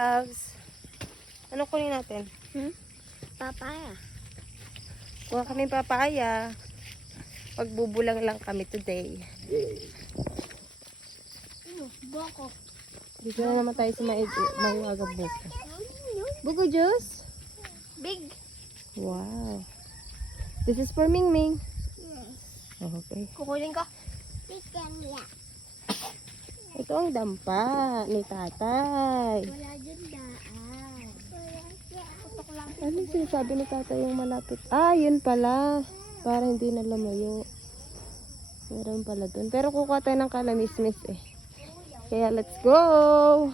loves. Ano kunin natin? Papaya. Kuha kami papaya. Pagbubulang lang kami today. Boko. Dito na naman tayo sa Mahiwaga Buko. Buko juice? Big. Wow. This is for Mingming. Yes. Okay. Kukunin ko. Big camera. Ito ang dampa ni tatay. Wala dyan daan. Putok lang. Ano yung sinasabi ni tatay yung malapit? Ah, yun pala. Para hindi na lumayo. Meron pala dun. Pero kukuha tayo ng kalamismis eh. Kaya let's go!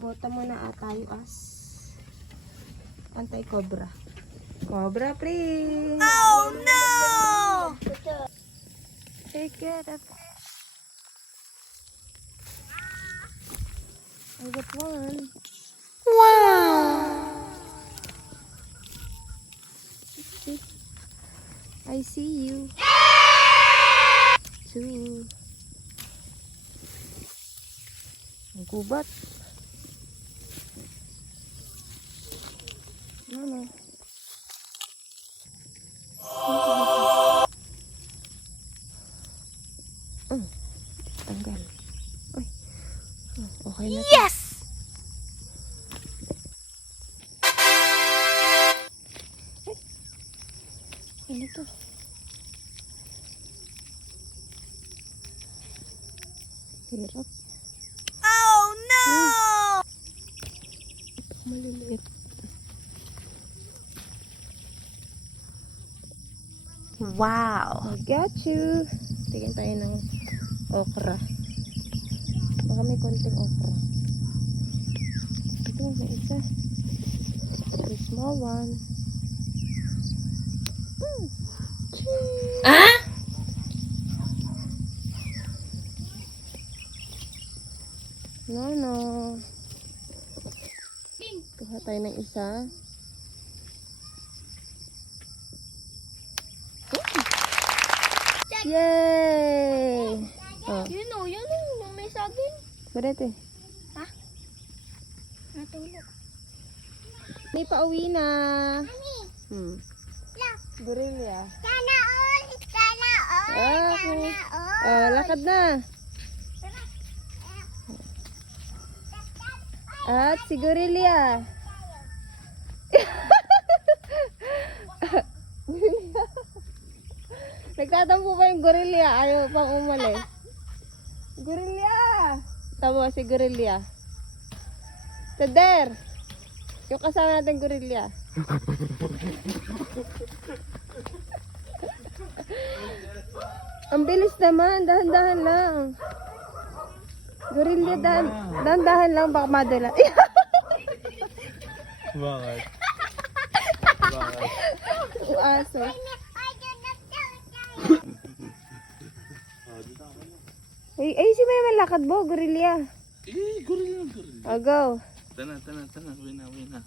Bota muna tayo as anti-cobra. Cobra, please! Oh no! Take it up. I got one. Wow! I see you. Two. Ang gubat. Ano? Tanggal. Ay. Okay na. Yes! Ano to? Hirap. Oh no! Maliliit. Wow! I got you. Tingin tayo ng okra. Baka may konting okra. Ito, may isa. The small one. Ah? No. Kuha tayo ng isa. Yay! Oh, Yun o, may saging. barete. Natulog. May pauwi na. Gorilla. Sana all! Sana all! Okay. Lakad na. At si Gorilla. Nagtatampo pa yung Gorilla. Ayaw pang umalis. Gorilla! Tama si Gorilla. Tader! Yung kasama natin Gorilla. Ang bilis naman. Dahan-dahan lang. Gorilla, dahan-dahan lang. Baka madala. Bakit? Bakit? Uaso. Ay, si may malakad mo, Gorilla. Gorilla. Oh, go. Tana. Uwi na.